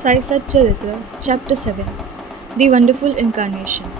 Sai Sat Charitra, Chapter 7 The Wonderful Incarnation.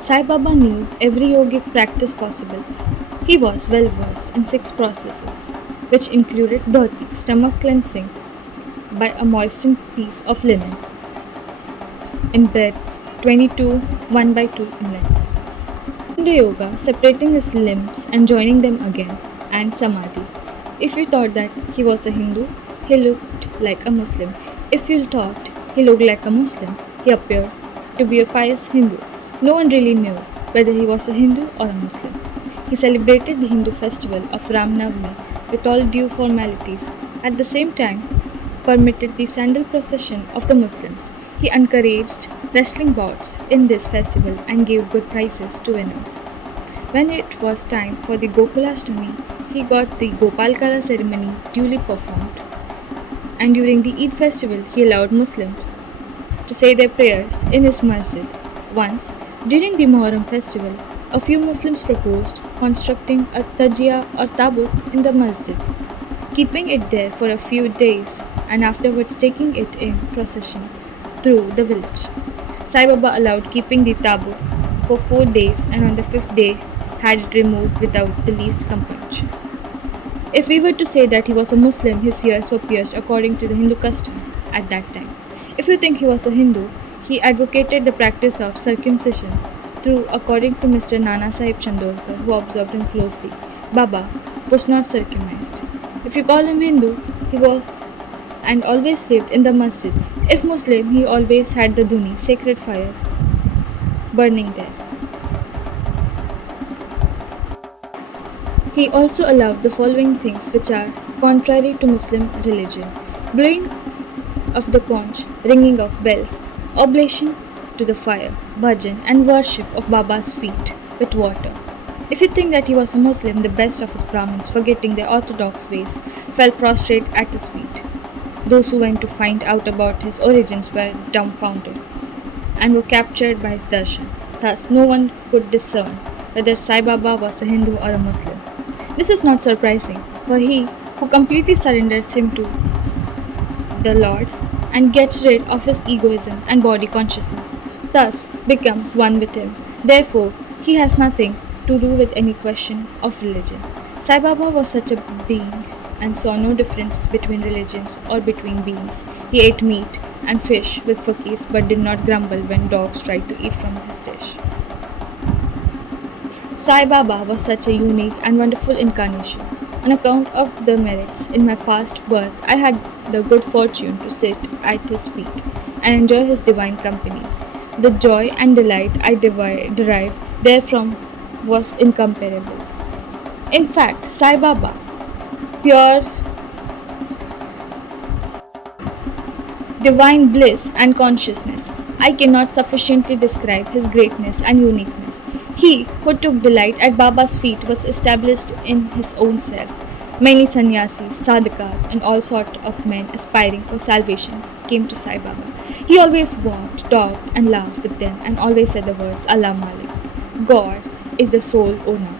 Sai Baba knew every yogic practice possible. He was well versed in 6 processes, which included dhoti, stomach cleansing by a moistened piece of linen, in bed 22 1 by 2 in length. Hindu Yoga, separating his limbs and joining them again, and Samadhi. If you thought that he was a Hindu, he looked like a Muslim. If you thought he looked like a Muslim, he appeared to be a pious Hindu. No one really knew whether he was a Hindu or a Muslim. He celebrated the Hindu festival of Ram Navami with all due formalities. At the same time, permitted the sandal procession of the Muslims. He encouraged wrestling bouts in this festival and gave good prizes to winners. When it was time for the Gokulashtami, he got the Gopalkala ceremony duly performed. And during the Eid festival, he allowed Muslims to say their prayers in his masjid. Once, during the Muharram festival, a few Muslims proposed constructing a tajia or tabut in the masjid, keeping it there for a few days and afterwards taking it in procession through the village. Sai Baba allowed keeping the tabut for 4 days and on the 5th day had it removed without the least compunction. If we were to say that he was a Muslim, his ears were pierced according to the Hindu custom at that time. If you think he was a Hindu, he advocated the practice of circumcision through, according to Mr. Nana Sahib Chandorkar, who observed him closely, Baba was not circumcised. If you call him Hindu, he was and always lived in the masjid. If Muslim, he always had the duni, sacred fire, burning there. He also allowed the following things which are contrary to Muslim religion: blowing of the conch, ringing of bells, oblation to the fire, bhajan, and worship of Baba's feet with water. If you think that he was a Muslim, the best of his Brahmins, forgetting their orthodox ways, fell prostrate at his feet. Those who went to find out about his origins were dumbfounded and were captured by his darshan. Thus, no one could discern whether Sai Baba was a Hindu or a Muslim. This is not surprising, for he who completely surrenders him to the Lord and gets rid of his egoism and body consciousness, thus becomes one with him. Therefore, he has nothing to do with any question of religion. Sai Baba was such a being and saw no difference between religions or between beings. He ate meat and fish with fakirs but did not grumble when dogs tried to eat from his dish. Sai Baba was such a unique and wonderful incarnation. On account of the merits in my past birth, I had the good fortune to sit at his feet and enjoy his divine company. The joy and delight I derived therefrom was incomparable. In fact, Sai Baba, pure divine bliss and consciousness, I cannot sufficiently describe his greatness and uniqueness. He who took delight at Baba's feet was established in his own self. Many sannyasis, sadhakas, and all sorts of men aspiring for salvation came to Sai Baba. He always walked, talked, and laughed with them, and always said the words Allah Malik. God is the sole owner.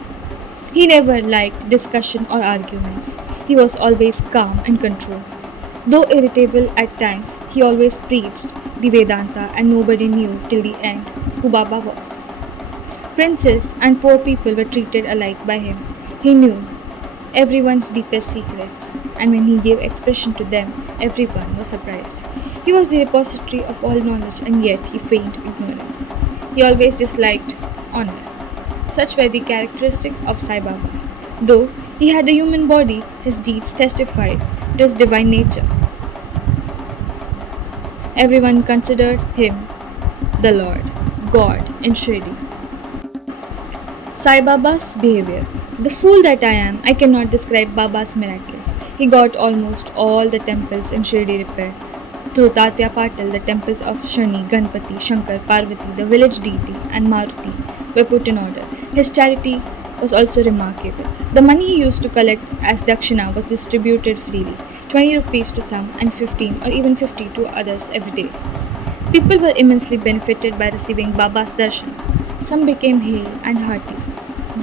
He never liked discussion or arguments. He was always calm and controlled. Though irritable at times, he always preached the Vedanta, and nobody knew till the end who Baba was. Princes and poor people were treated alike by him. He knew everyone's deepest secrets, and when he gave expression to them, everyone was surprised. He was the repository of all knowledge, and yet he feigned ignorance. He always disliked honor. Such were the characteristics of Sai Baba. Though he had a human body, his deeds testified to his divine nature. Everyone considered him the Lord, God in Shirdi. Sai Baba's behavior. The fool that I am, I cannot describe Baba's miracles. He got almost all the temples in Shirdi repaired. Through Tatya Patil, the temples of Shani, Ganpati, Shankar, Parvati, the village deity, and Maruti were put in order. His charity was also remarkable. The money he used to collect as dakshina was distributed freely, 20 rupees to some and 15 or even 50 to others every day. People were immensely benefited by receiving Baba's darshan. Some became hale and hearty.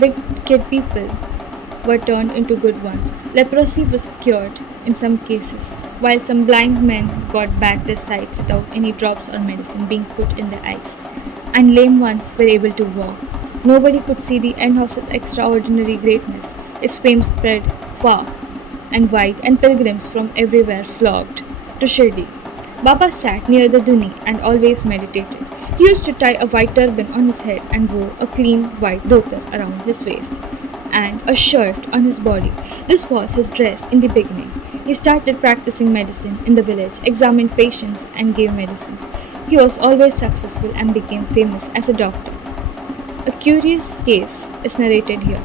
Wicked people were turned into good ones. Leprosy was cured in some cases. while some blind men got back their sight without any drops or medicine being put in their eyes, and lame ones were able to walk. Nobody could see the end of his extraordinary greatness. His fame spread far and wide, and pilgrims from everywhere flocked to Shirdi. Baba sat near the Duni and always meditated. He used to tie a white turban on his head and wore a clean white dhota around his waist and a shirt on his body. This was his dress in the beginning. He started practicing medicine in the village, examined patients, and gave medicines. He was always successful and became famous as a doctor. A curious case is narrated here.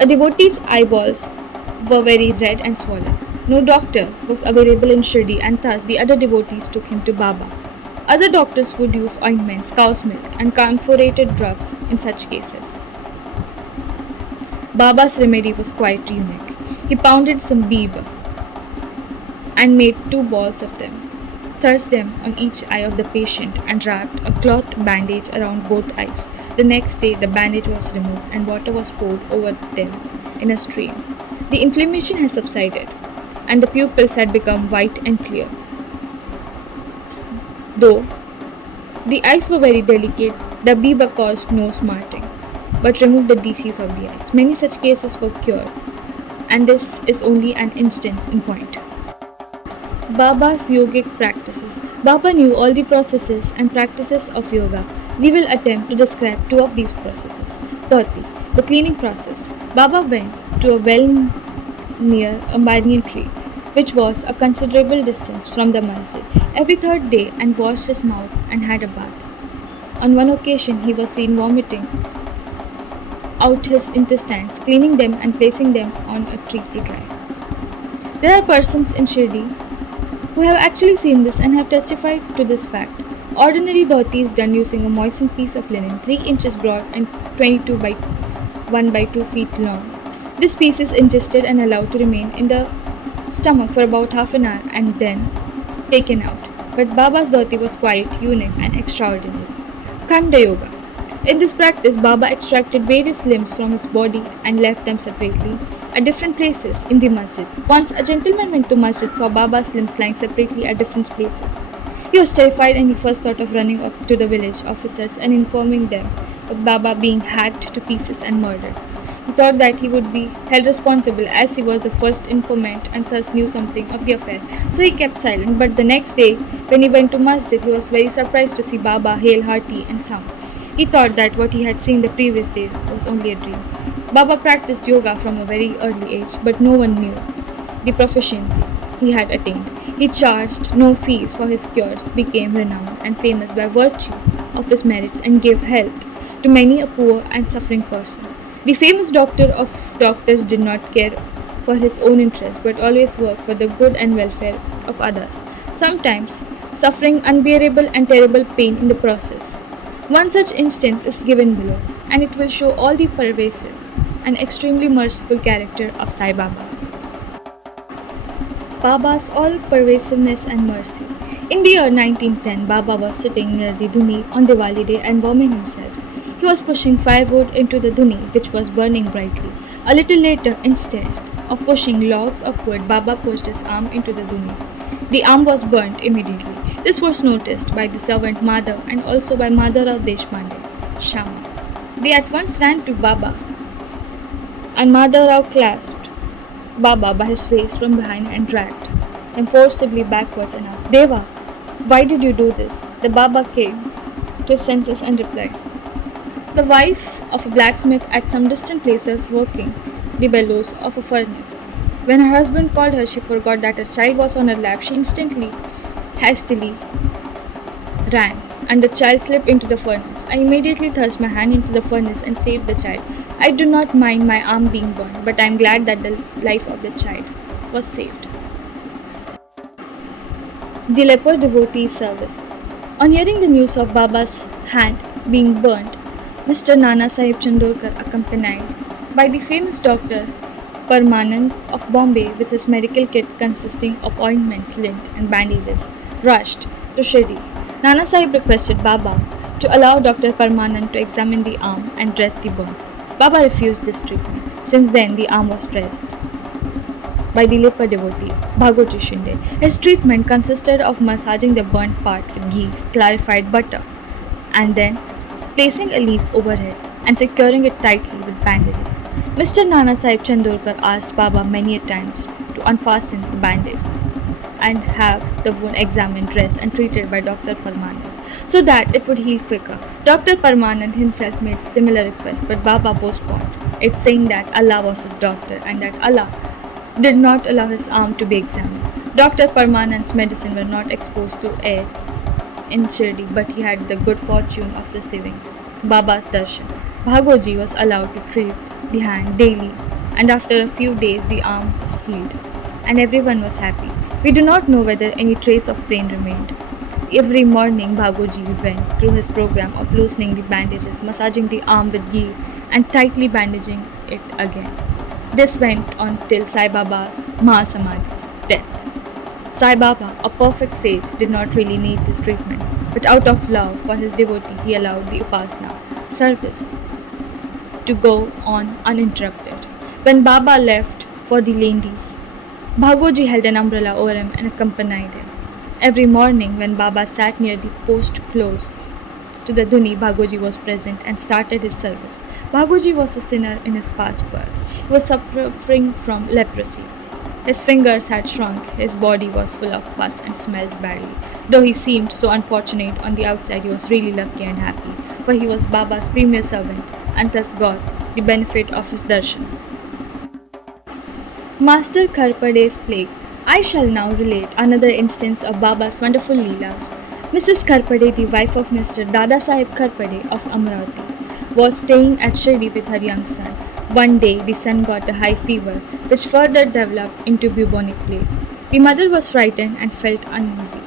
A devotee's eyeballs were very red and swollen. No doctor was available in Shirdi, and thus the other devotees took him to Baba. Other doctors would use ointments, cow's milk, and camphorated drugs in such cases. Baba's remedy was quite unique. He pounded some beeb and made two balls of them, thrust them on each eye of the patient, and wrapped a cloth bandage around both eyes. The next day, the bandage was removed and water was poured over them in a stream. The inflammation had subsided, and the pupils had become white and clear. Though the eyes were very delicate, the Biba caused no smarting, but removed the disease of the eyes. Many such cases were cured, and this is only an instance in point. Baba's yogic practices. Baba knew all the processes and practices of yoga. We will attempt to describe two of these processes. Dhoti, the cleaning process. Baba went to a well near a banyan tree, which was a considerable distance from the masjid, every third day, and washed his mouth and had a bath. On one occasion, he was seen vomiting out his intestines, cleaning them and placing them on a tree to dry. There are persons in Shirdi who have actually seen this and have testified to this fact. Ordinary dhoti is done using a moistened piece of linen 3 inches broad and 22 by 1 by 2 feet long. This piece is ingested and allowed to remain in the stomach for about half an hour and then taken out. But Baba's dhoti was quite unique and extraordinary. Khanda Yoga. In this practice, Baba extracted various limbs from his body and left them separately at different places in the masjid. Once a gentleman went to masjid, saw Baba's limbs lying separately at different places. He was terrified and he first thought of running up to the village officers and informing them of Baba being hacked to pieces and murdered. He thought that he would be held responsible as he was the first informant and thus knew something of the affair. So he kept silent, but the next day when he went to masjid, he was very surprised to see Baba hale, hearty and sound. He thought that what he had seen the previous day was only a dream. Baba practiced yoga from a very early age, but no one knew the proficiency he had attained. He charged no fees for his cures, became renowned and famous by virtue of his merits, and gave health to many a poor and suffering person. The famous doctor of doctors did not care for his own interest, but always worked for the good and welfare of others, sometimes suffering unbearable and terrible pain in the process. One such instance is given below, and it will show all the pervasive and extremely merciful character of Sai Baba. Baba's all-pervasiveness and mercy. In the year 1910, Baba was sitting near the Duni on Diwali day and warming himself. He was pushing firewood into the Duni, which was burning brightly. A little later, instead of pushing logs of wood, Baba pushed his arm into the Duni. The arm was burnt immediately. This was noticed by the servant Madhav and also by Madhavrao Deshpande, Shama. They at once ran to Baba, and Madhavrao clasped Baba by his waist from behind and dragged him forcibly backwards and asked, Deva, why did you do this? The Baba came to his senses and replied, the wife of a blacksmith at some distant place was working the bellows of a furnace. When her husband called her, she forgot that her child was on her lap. She instantly, hastily ran, and the child slipped into the furnace. I immediately thrust my hand into the furnace and saved the child. I do not mind my arm being burned, but I am glad that the life of the child was saved. The leper devotee service. On hearing the news of Baba's hand being burnt, Mr. Nana Sahib Chandorkar, accompanied by the famous doctor Parmanand of Bombay with his medical kit consisting of ointments, lint and bandages, rushed to Shirdi. Nana Sahib requested Baba to allow Dr. Parmanand to examine the arm and dress the burn. Baba refused this treatment. Since then, the arm was dressed. by the Lipa devotee, Bhagoji Shinde. His treatment consisted of massaging the burnt part with ghee, clarified butter, and then placing a leaf overhead and securing it tightly with bandages. Mr. Nana Sahib Chandorkar asked Baba many a times to unfasten the bandages and have the wound examined, dressed, and treated by Dr. Parmanand so that it would heal quicker. Dr. Parmanand himself made similar requests, but Baba postponed it, saying that Allah was his doctor and that Allah did not allow his arm to be examined. Dr. Parmanand's medicine were not exposed to air in Shirdi, but he had the good fortune of receiving Baba's darshan. Bhagoji was allowed to treat the hand daily, and after a few days the arm healed, and everyone was happy. We do not know whether any trace of pain remained. Every morning, Bhagoji went through his program of loosening the bandages, massaging the arm with ghee, and tightly bandaging it again. This went on till Sai Baba's Mahasamadhi, death. Sai Baba, a perfect sage, did not really need this treatment, but out of love for his devotee, he allowed the Upasana service to go on uninterrupted. When Baba left for the Lendi, Bhagoji held an umbrella over him and accompanied him. Every morning, when Baba sat near the post close to the Dhuni, Bhagoji was present and started his service. Bhagoji was a sinner in his past birth. He was suffering from leprosy. His fingers had shrunk, his body was full of pus and smelled badly. Though he seemed so unfortunate on the outside, he was really lucky and happy, for he was Baba's premier servant and thus got the benefit of his darshan. Master Kharpade's plague. I shall now relate another instance of Baba's wonderful Leelas. Mrs. Kharpade, the wife of Mr. Dada Sahib Kharpade of Amravati, was staying at Shirdi with her young son. One day, the son got a high fever, which further developed into bubonic plague. The mother was frightened and felt uneasy.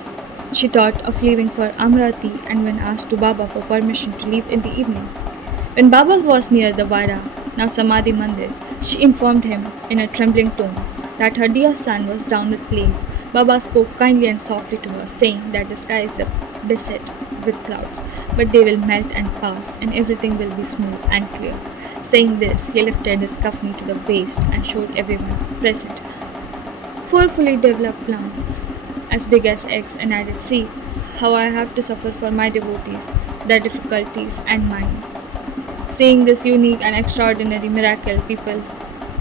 She thought of leaving for Amravati, and when asked to Baba for permission to leave in the evening. When Baba was near the Vara, now Samadhi Mandir, she informed him in a trembling tone that her dear son was down with plague. Baba spoke kindly and softly to her, saying that the sky is beset with clouds, but they will melt and pass, and everything will be smooth and clear. Saying this, he lifted his kafni to the waist and showed everyone present 4 fully developed plants, as big as eggs, and added, "See how I have to suffer for my devotees, their difficulties and mine." Seeing this unique and extraordinary miracle, people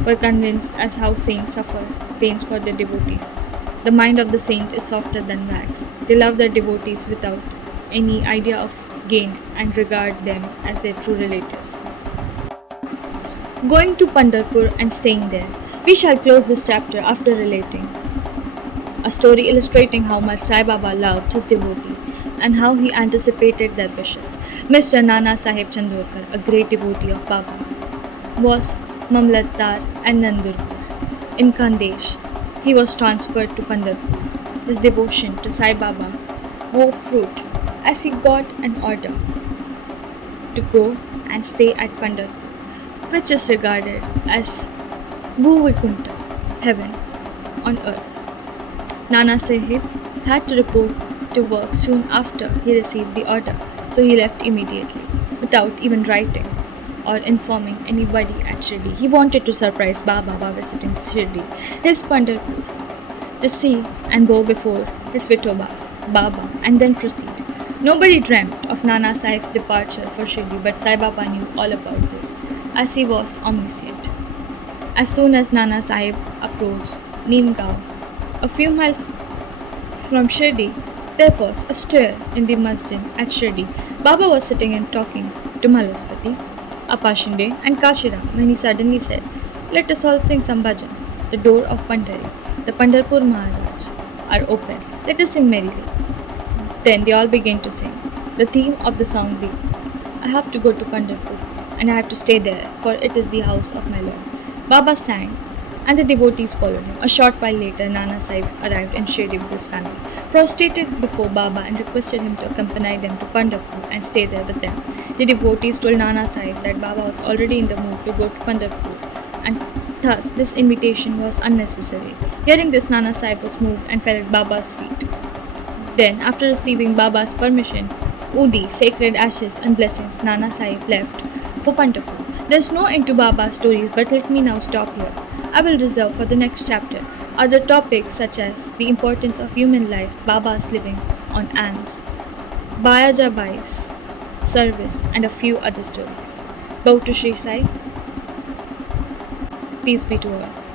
were convinced as how saints suffer pains for their devotees. The mind of the saint is softer than wax. They love their devotees without any idea of gain and regard them as their true relatives. Going to Pandharpur and staying there. We shall close this chapter after relating a story illustrating how much Sai Baba loved his devotee and how he anticipated their wishes. Mr. Nana Sahib Chandorkar, a great devotee of Baba, was Mamlatdar and Nandurpur. In Khandesh, he was transferred to Pandharpur. His devotion to Sai Baba bore fruit as he got an order to go and stay at Pandharpur, which is regarded as Bhuvikunta, heaven on earth. Nana Sahib had to report to work soon after he received the order, so he left immediately, without even writing or informing anybody at Shirdi. He wanted to surprise Baba by visiting Shirdi, his Pandharpur, to see and bow before his Vitoba, Baba, and then proceed. Nobody dreamt of Nana Sahib's departure for Shirdi, but Sai Baba knew all about this, as he was omniscient. As soon as Nana Sahib approached Neemgaon, a few miles from Shirdi, there was a stir in the masjid at Shirdi. Baba was sitting and talking to Malaspati, Apashinde, and Kashiram when he suddenly said, "Let us all sing some bhajans. The door of Pandhari, the Pandharpur Maharaj, are open. Let us sing merrily." Then they all began to sing. The theme of the song being, "I have to go to Pandharpur, and I have to stay there, for it is the house of my Lord." Baba sang, and the devotees followed him. A short while later, Nana Sahib arrived in Shirdi with his family, prostrated before Baba and requested him to accompany them to Pandharpur and stay there with them. The devotees told Nana Sahib that Baba was already in the mood to go to Pandharpur, and thus this invitation was unnecessary. Hearing this, Nana Sahib was moved and fell at Baba's feet. Then, after receiving Baba's permission, Udi, sacred ashes and blessings, Nana Sahib left for Pandharpur. There's no end to Baba's stories, but let me now stop here. I will reserve for the next chapter Other topics such as the importance of human life, Babas living on ants, Bayaja Bai's service, and a few other stories. Bow to Sri Sai. Peace be to all.